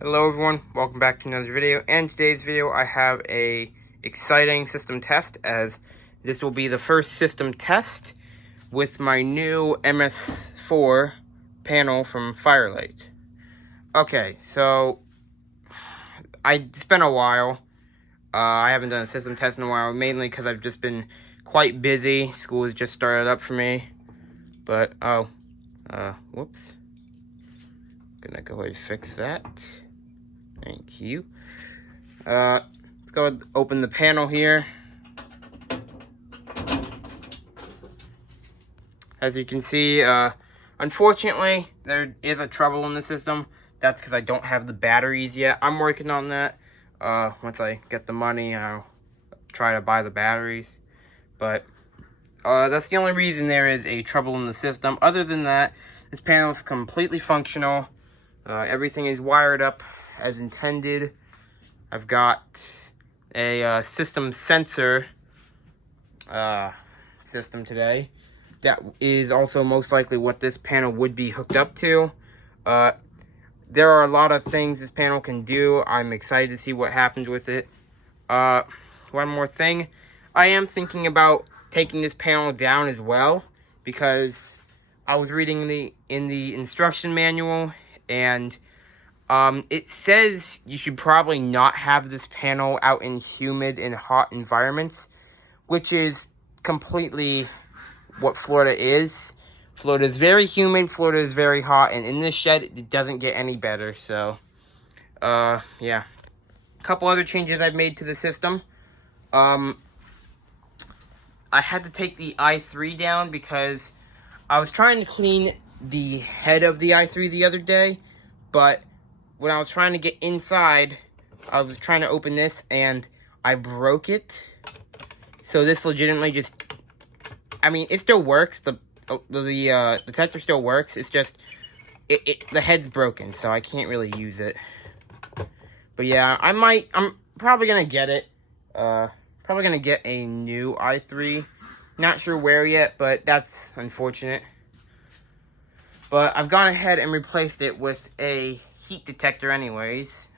Hello everyone, welcome back to another video. And today's video I have a exciting system test, as this will be the first system test with my new MS-4 panel from Firelight. Okay, so it's been a while. I haven't done a system test in a while, mainly because I've just been quite busy. School has just started up for me. But, whoops. Gonna go ahead and fix that. Thank you. Let's go ahead and open the panel here. As you can see, unfortunately, there is a trouble in the system. That's because I don't have the batteries yet. I'm working on that. Once I get the money, I'll try to buy the batteries. But that's the only reason there is a trouble in the system. Other than that, this panel is completely functional. Everything is wired up as intended. I've got a system sensor system today. That is also most likely what this panel would be hooked up to. There are a lot of things this panel can do. I'm excited to see what happens with it. One more thing. I am thinking about taking this panel down as well, because I was reading in the instruction manual, and it says you should probably not have this panel out in humid and hot environments, which is completely what Florida is. Florida is very humid, Florida is very hot, and in this shed, it doesn't get any better. So, yeah. A couple other changes I've made to the system. I had to take the i3 down because I was trying to clean the head of the i3 the other day, but when I was trying to get inside, I was trying to open this and I broke it. So this legitimately just, I mean, it still works. The detector still works. It's just the head's broken, so I can't really use it. But yeah, I'm probably gonna get it. Probably gonna get a new i3. Not sure where yet, but that's unfortunate. But I've gone ahead and replaced it with a heat detector anyways.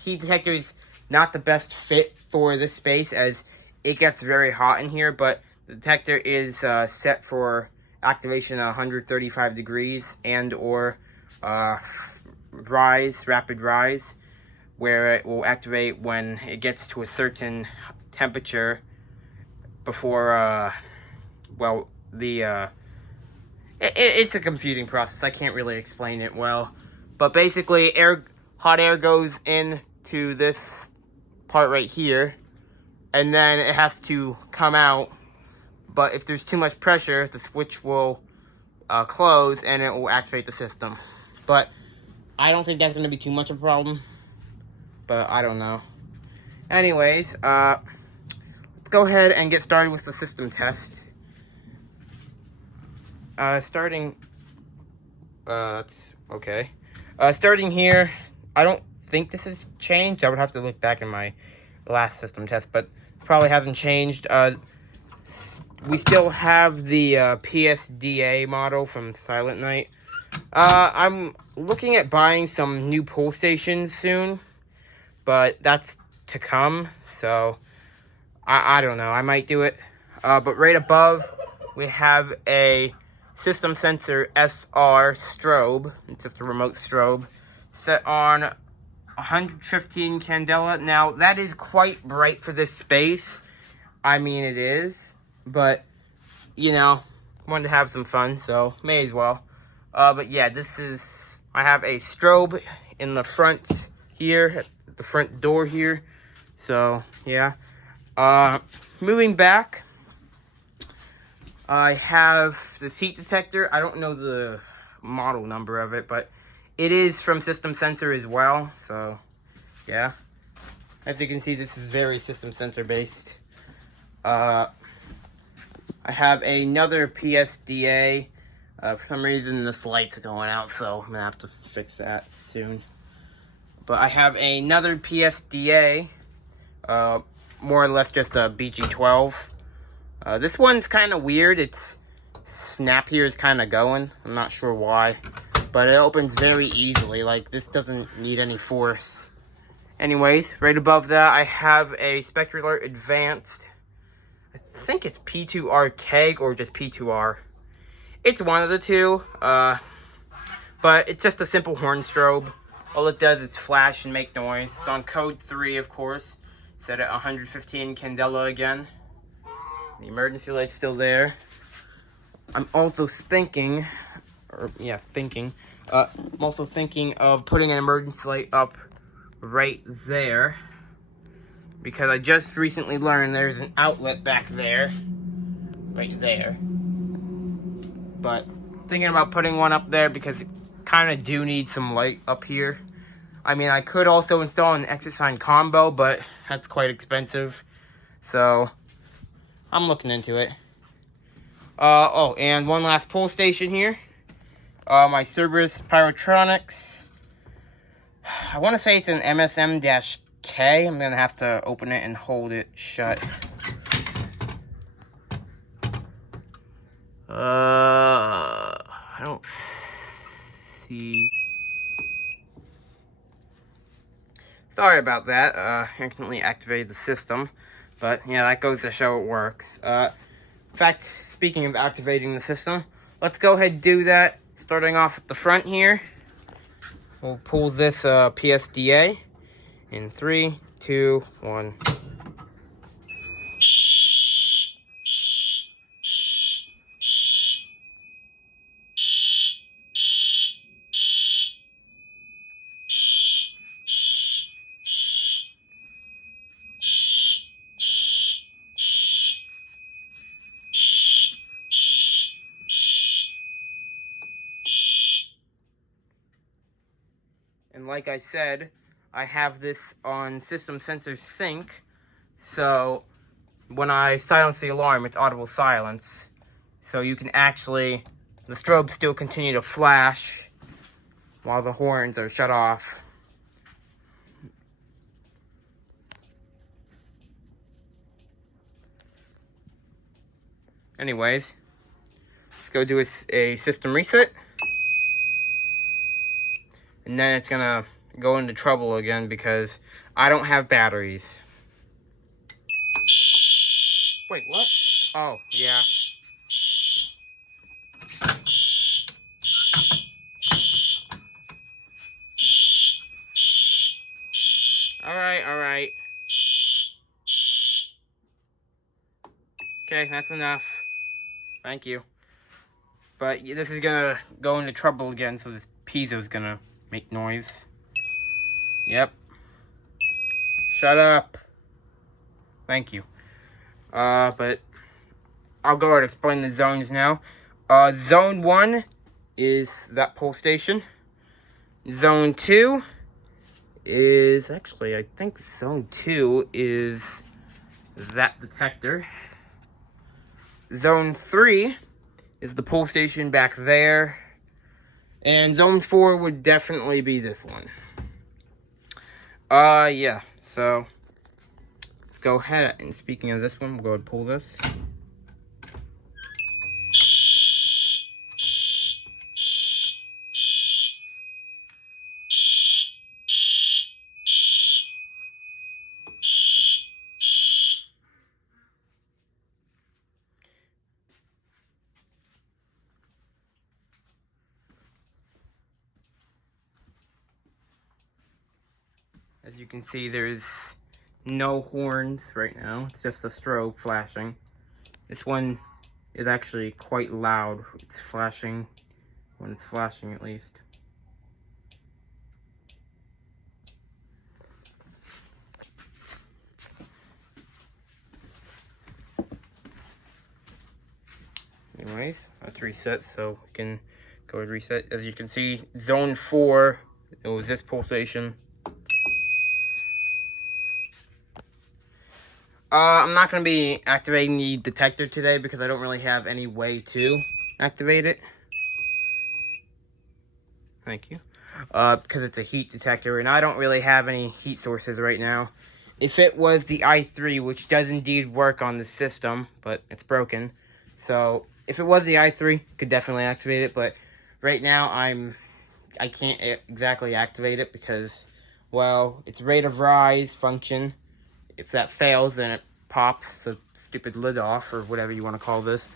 Heat detector is not the best fit for this space, as it gets very hot in here, but the detector is set for activation at 135 degrees and or rapid rise, where it will activate when it gets to a certain temperature before, it's a confusing process. I can't really explain it well. But basically, hot air goes into this part right here, and then it has to come out. But if there's too much pressure, the switch will close, and it will activate the system. But I don't think that's going to be too much of a problem. But I don't know. Anyways, let's go ahead and get started with the system test. Starting here, I don't think this has changed. I would have to look back in my last system test, but probably hasn't changed. We still have the PSDA model from Silent Night. I'm looking at buying some new pull stations soon, but that's to come, so I don't know. I might do it. But right above, we have a System Sensor SR strobe. It's just a remote strobe set on 115 candela. Now, that is quite bright for this space. I mean, it is. But, you know, wanted to have some fun, so may as well. But yeah, I have a strobe in the front here, at the front door here. So, yeah. Moving back, I have this heat detector. I don't know the model number of it, but it is from System Sensor as well. So, yeah. As you can see, this is very System Sensor based. I have another PSDA. For some reason, this light's going out, so I'm going to have to fix that soon. But I have another PSDA. More or less just a BG12. This one's kind of weird. Its snap here is kind of going. I'm not sure why. but it opens very easily. Like, this doesn't need any force. Anyways, right above that, I have a Spectre Alert Advanced. I think it's P2R keg or just P2R. It's one of the two, but it's just a simple horn strobe. All it does is flash and make noise. It's on code 3, of course. Set at 115 candela again. The emergency light's still there. I'm also thinking, I'm also thinking of putting an emergency light up right there, because I just recently learned there's an outlet back there, right there. But thinking about putting one up there because it kind of do need some light up here. I mean, I could also install an exit sign combo, but that's quite expensive. So I'm looking into it. Oh, and one last pull station here. My Cerberus Pyrotronics. I want to say it's an MSM-K. I'm going to have to open it and hold it shut. I don't see. Sorry about that. Accidentally activated the system. But yeah, that goes to show it works. In fact, speaking of activating the system, let's go ahead and do that. Starting off at the front here. We'll pull this PSDA in 3, 2, 1. And like I said, I have this on system sensor sync, so when I silence the alarm, it's audible silence. So you can actually, the strobe still continue to flash while the horns are shut off. Anyways, let's go do a system reset. And then it's gonna go into trouble again because I don't have batteries. Wait, what? Oh, yeah. Alright. Okay, that's enough. Thank you. But this is gonna go into trouble again, so this piezo's gonna make noise. Yep. Shut up. Thank you. But I'll go ahead and explain the zones now. Zone 1 is that pull station. Zone 2 is, actually, I think Zone 2 is that detector. Zone 3 is the pull station back there. And Zone 4 would definitely be this one. Yeah, so let's go ahead, and speaking of this one, we'll go ahead and pull this. As you can see, there's no horns right now. It's just a strobe flashing. This one is actually quite loud. It's flashing when it's flashing, at least. Anyways, let's reset so we can go and reset. As you can see, Zone 4, it was this pulsation. I'm not going to be activating the detector today because I don't really have any way to activate it. Thank you. Because it's a heat detector, and I don't really have any heat sources right now. If it was the i3, which does indeed work on the system, but it's broken. So, if it was the i3, could definitely activate it, but right now I'm I can't exactly activate it because, well, it's rate of rise function. If that fails, then it pops the stupid lid off, or whatever you want to call this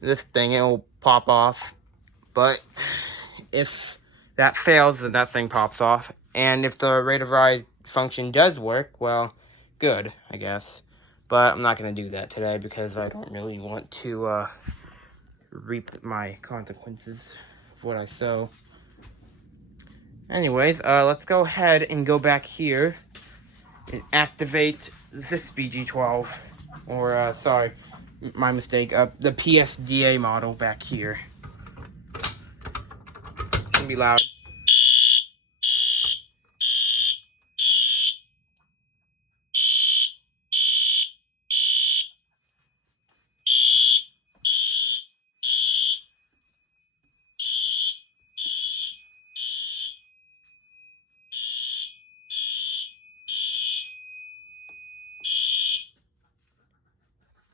thing. It'll pop off. But if that fails, then that thing pops off. And if the rate of rise function does work, well, good, I guess. But I'm not going to do that today because I don't really want to reap my consequences of what I sow. Anyways, let's go ahead and go back here and activate this BG12. Or, sorry, my mistake, the PSDA model back here. It's gonna be loud.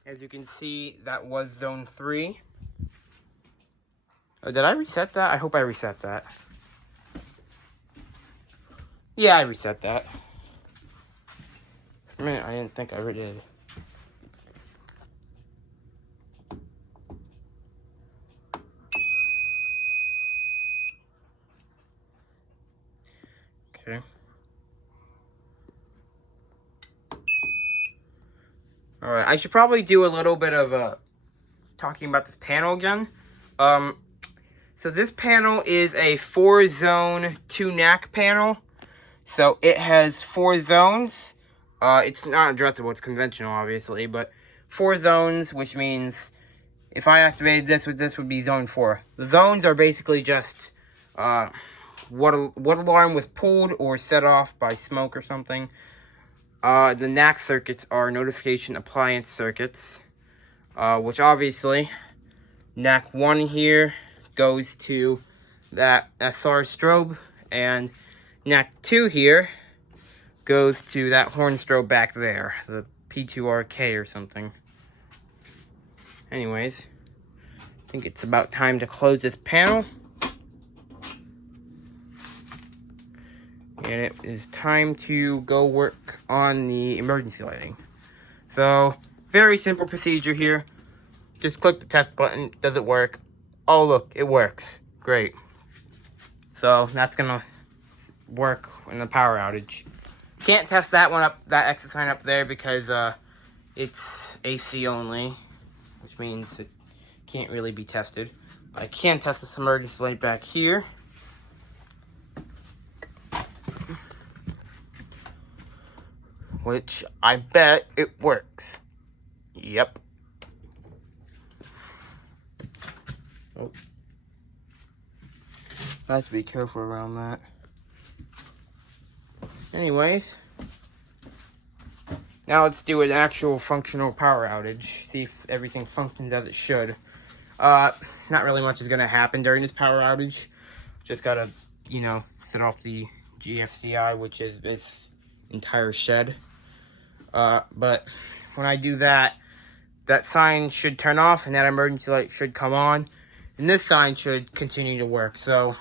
As you can see, that was zone 3. Oh, did I reset that? I hope I reset that. Yeah, I reset that. For a minute, I didn't think I ever did. Okay. Alright, I should probably do a little bit of talking about this panel again. So this panel is a 4-zone 2-NAC panel. So it has 4 zones. It's not addressable, it's conventional, obviously, but 4 zones, which means if I activated this would be zone 4. The zones are basically just what alarm was pulled or set off by smoke or something. The NAC circuits are notification appliance circuits, which obviously NAC 1 here goes to that SR strobe, and NAC 2 here goes to that horn strobe back there, the P2RK or something. Anyways, I think it's about time to close this panel. And it is time to go work on the emergency lighting. So, very simple procedure here. Just click the test button. Does it work? Oh, look, it works. Great. So, that's gonna work in the power outage. Can't test that one up, that exit sign up there, because it's AC only, which means it can't really be tested. I can test this emergency light back here. Which I bet it works. Yep. Oh. I have to be careful around that. Anyways, now let's do an actual functional power outage. See if everything functions as it should. Not really much is gonna happen during this power outage. Just gotta, set off the GFCI, which is this entire shed. But when I do that, that sign should turn off and that emergency light should come on. And this sign should continue to work. So,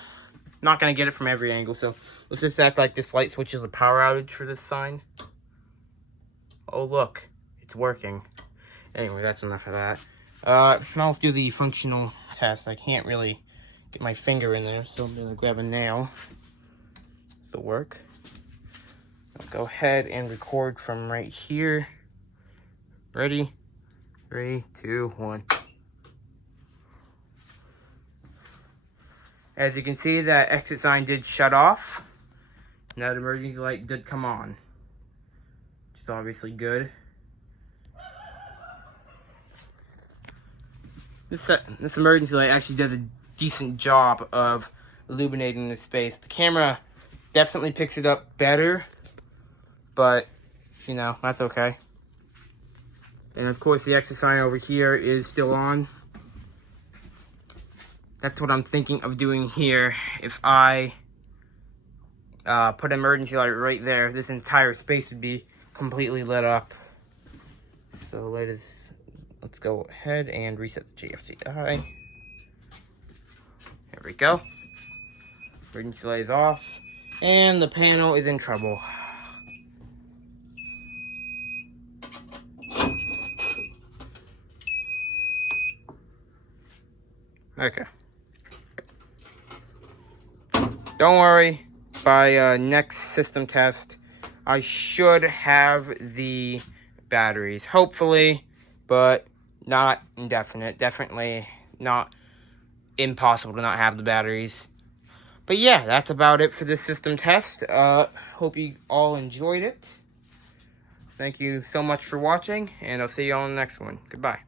not going to get it from every angle. So, let's just act like this light switch is a power outage for this sign. Oh, look. It's working. Anyway, that's enough of that. Now let's do the functional test. I can't really get my finger in there, so I'm going to grab a nail. This'll work. I'll go ahead and record from right here. Ready? 3, 2, 1. As you can see, that exit sign did shut off. And that emergency light did come on. Which is obviously good. This emergency light actually does a decent job of illuminating the space. The camera definitely picks it up better. But, that's okay. And of course, the exit sign over here is still on. That's what I'm thinking of doing here. If I put an emergency light right there, this entire space would be completely lit up. So let's go ahead and reset the GFCI. There we go. Ignition relay is off. And the panel is in trouble. Okay. Don't worry. By next system test, I should have the batteries. Hopefully, but not indefinite. Definitely not impossible to not have the batteries. But yeah, that's about it for this system test. Hope you all enjoyed it. Thank you so much for watching, and I'll see you on the next one. Goodbye.